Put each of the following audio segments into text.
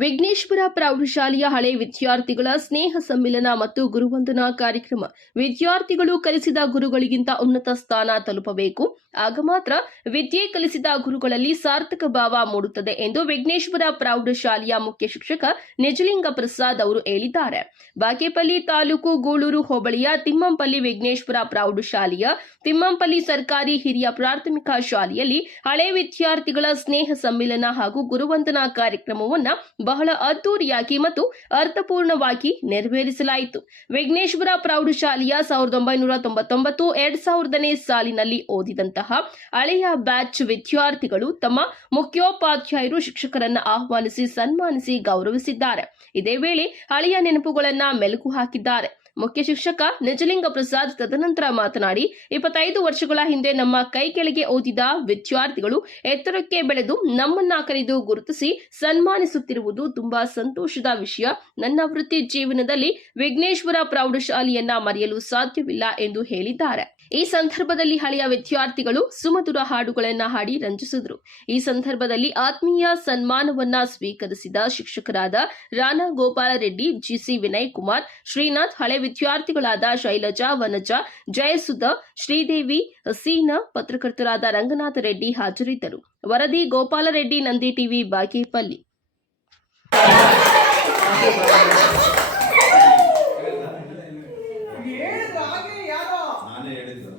ವಿಘ್ನೇಶ್ವರ ಪ್ರೌಢಶಾಲೆಯ ಹಳೆ ವಿದ್ಯಾರ್ಥಿಗಳ ಸ್ನೇಹ ಸಮ್ಮಿಲನ ಮತ್ತು ಗುರುವಂದನಾ ಕಾರ್ಯಕ್ರಮ. ವಿದ್ಯಾರ್ಥಿಗಳು ಕಲಿಸಿದ ಗುರುಗಳಿಗಿಂತ ಉನ್ನತ ಸ್ಥಾನ ತಲುಪಬೇಕು. ಆಗ ಮಾತ್ರ ವಿದ್ಯೆ ಕಲಿಸಿದ ಗುರುಗಳಲ್ಲಿ ಸಾರ್ಥಕ ಭಾವ ಮೂಡುತ್ತದೆ ಎಂದು ವಿಘ್ನೇಶ್ವರ ಪ್ರೌಢಶಾಲೆಯ ಮುಖ್ಯ ಶಿಕ್ಷಕ ನಿಜಲಿಂಗ ಪ್ರಸಾದ್ ಅವರು ಹೇಳಿದ್ದಾರೆ. ಬಾಗೇಪಲ್ಲಿ ತಾಲೂಕು ಗೂಳೂರು ಹೋಬಳಿಯ ತಿಮ್ಮಂಪಲ್ಲಿ ವಿಘ್ನೇಶ್ವರ ಪ್ರೌಢಶಾಲೆಯ ತಿಮ್ಮಂಪಲ್ಲಿ ಸರ್ಕಾರಿ ಹಿರಿಯ ಪ್ರಾಥಮಿಕ ಶಾಲೆಯಲ್ಲಿ ಹಳೆ ವಿದ್ಯಾರ್ಥಿಗಳ ಸ್ನೇಹ ಸಮ್ಮಿಲನ ಹಾಗೂ ಗುರುವಂದನಾ ಕಾರ್ಯಕ್ರಮವನ್ನು ಬಹಳ ಅದ್ದೂರಿಯಾಗಿ ಮತ್ತು ಅರ್ಥಪೂರ್ಣವಾಗಿ ನೆರವೇರಿಸಲಾಯಿತು. ವಿಘ್ನೇಶ್ವರ ಪ್ರೌಢಶಾಲೆಯ ಸಾವಿರದ ಒಂಬೈನೂರ ತೊಂಬತ್ತೊಂಬತ್ತು, ಎರಡ್ ಸಾವಿರದನೇ ಸಾಲಿನಲ್ಲಿ ಓದಿದಂತಹ ಹಳೆಯ ಬ್ಯಾಚ್ ವಿದ್ಯಾರ್ಥಿಗಳು ತಮ್ಮ ಮುಖ್ಯೋಪಾಧ್ಯಾಯರು ಶಿಕ್ಷಕರನ್ನ ಆಹ್ವಾನಿಸಿ ಸನ್ಮಾನಿಸಿ ಗೌರವಿಸಿದ್ದಾರೆ. ಇದೇ ವೇಳೆ ಹಳೆಯ ನೆನಪುಗಳನ್ನ ಮೆಲುಕು ಹಾಕಿದ್ದಾರೆ. ಮುಖ್ಯ ಶಿಕ್ಷಕ ನಿಜಲಿಂಗ ಪ್ರಸಾದ್ ತದನಂತರ ಮಾತನಾಡಿ, ಇಪ್ಪತ್ತೈದು ವರ್ಷಗಳ ಹಿಂದೆ ನಮ್ಮ ಕೈ ಕೆಳಗೆ ಓದಿದ ವಿದ್ಯಾರ್ಥಿಗಳು ಎತ್ತರಕ್ಕೆ ಬೆಳೆದು ನಮ್ಮನ್ನ ಕರೆದು ಗುರುತಿಸಿ ಸನ್ಮಾನಿಸುತ್ತಿರುವುದು ತುಂಬಾ ಸಂತೋಷದ ವಿಷಯ. ನನ್ನ ವೃತ್ತಿ ಜೀವನದಲ್ಲಿ ವಿಘ್ನೇಶ್ವರ ಪ್ರೌಢಶಾಲೆಯನ್ನ ಮರೆಯಲು ಸಾಧ್ಯವಿಲ್ಲ ಎಂದು ಹೇಳಿದ್ದಾರೆ. ಈ ಸಂದರ್ಭದಲ್ಲಿ ಹಳೆಯ ವಿದ್ಯಾರ್ಥಿಗಳು ಸುಮಧುರ ಹಾಡುಗಳನ್ನು ಹಾಡಿ ರಂಜಿಸಿದರು. ಈ ಸಂದರ್ಭದಲ್ಲಿ ಆತ್ಮೀಯ ಸನ್ಮಾನವನ್ನ ಸ್ವೀಕರಿಸಿದ ಶಿಕ್ಷಕರಾದ ರಾಣಾ ಗೋಪಾಲ ರೆಡ್ಡಿ ಜಿಸಿ ವಿನಯ್ ಕುಮಾರ್ ಶ್ರೀನಾಥ್ ಹಳೆ ವಿದ್ಯಾರ್ಥಿಗಳಾದ ಶೈಲಜಾ, ವನಜ, ಜಯಸುಧ, ಶ್ರೀದೇವಿ, ಸೀನ ಪತ್ರಕರ್ತರಾದ ರಂಗನಾಥ ರೆಡ್ಡಿ ಹಾಜರಿದ್ದರು. ವರದಿ ಗೋಪಾಲ ರೆಡ್ಡಿ ನಂದಿ ಟಿವಿ ಬಾಗೇಪಲ್ಲಿ.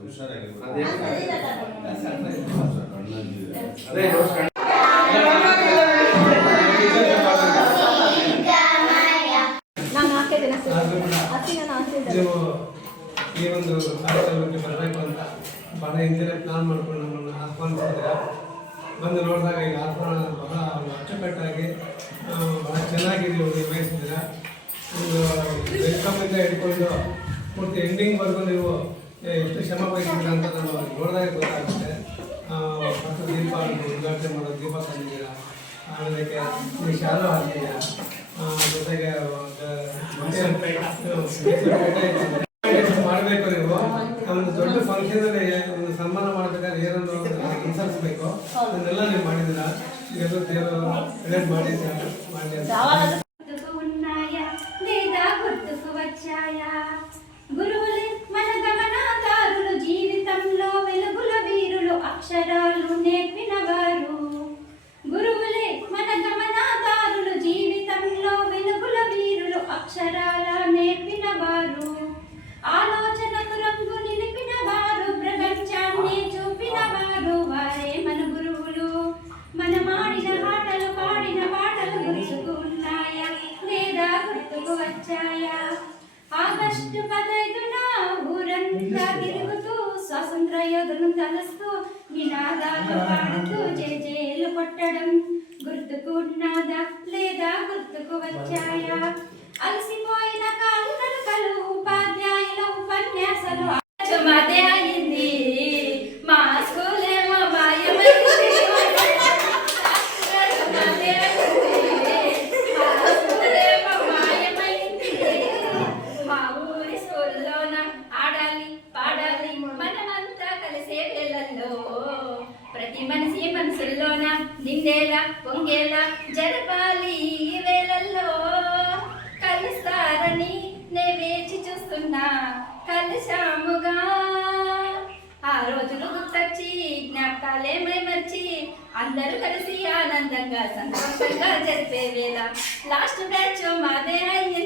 ಹುಷಾರಾಗಿರ್ಬೇಕು. ಅದೇ ಅದೇ ನಾನು ಹಾಕಿದ್ದೇನೆ ಅತಿ ನಾನು ಹಾಕಿದ್ದೇನೆ ನೀವು ಈ ಒಂದು ಕಾರ್ಯಕ್ರಮಕ್ಕೆ ಬರಬೇಕು ಅಂತ. ಬಹಳ ಹಿಂದಿನ ಪ್ಲಾನ್ ಮಾಡ್ಕೊಂಡು ನಮ್ಮನ್ನು ಆಹ್ವಾನಿಸಿದ್ದೀರ ಬಂದು ನೋಡಿದಾಗ ಈಗ ಆಹ್ವಾನ ಬಹಳ ಅಚ್ಚುಕಟ್ಟಾಗಿ ಬಹಳ ಚೆನ್ನಾಗಿ ನೀವು ನಿರ್ವಹಿಸಿದ್ದೀರ ಒಂದು ವೆಲ್ಕಮ್ ಇಂದ ಹಿಡ್ಕೊಂಡು ಪೂರ್ತಿ ಎಂಡಿಂಗ್ವರೆಗೂ ನೀವು ಎಷ್ಟು ಶ್ರಮ ವಹಿಸಿದ್ದೀರ ಅಂತ ನಾನು ನೋಡಿದಾಗ ಗೊತ್ತಾಗುತ್ತೆ. ಮತ್ತು ದೀಪ ಉದ್ಘಾಟನೆ ಮಾಡೋ ದೀಪ ತಂದಿದ್ದೀರ? ಆಮೇಲೆ ನೀವು ಶಾಲು ಹಾಕಿದ್ದೀರ? ಜೊತೆಗೆ ಮಾಡಬೇಕು ನೀವು. ಒಂದು ದೊಡ್ಡ ಫಂಕ್ಷನ್ ಅಲ್ಲಿ ಒಂದು ಸನ್ಮಾನ ಮಾಡಬೇಕಾದ್ರೆ ಏನೊಂದು ಅನುಸರಿಸಬೇಕು. ಅದನ್ನೆಲ್ಲ ನೀವು ಮಾಡಿದ್ದೀರಾ? ಇದೆಲ್ಲ ದೇವರು ಮಾಡಿದ್ದೀರಾ? ಮಾಡಿ ಮಾಡಿ స్వాతంత్ర యోధులను తలుస్తూ నినాదాలు పాడుతూ జేజేలు కొట్టడం. గుర్తుకు ఉన్నదా లేదా? గుర్తుకు వచ్చాయా? అలసిపోయిన కాలు ఉపాధ్యాయుల ఉపన్యాసాలు. నిండేలా పొంగేలా జరపాలి ఈ వేళల్లో కలుస్తారని నే వేచి చూస్తున్నా. కలిశాముగా. ఆ రోజులు గుర్తొచ్చి జ్ఞాపకాలేమై మర్చి అందరూ కలిసి ఆనందంగా సంతోషంగా జరిపే వేళ. లాస్ట్ బ్యాచ్ మాదే అయ్యే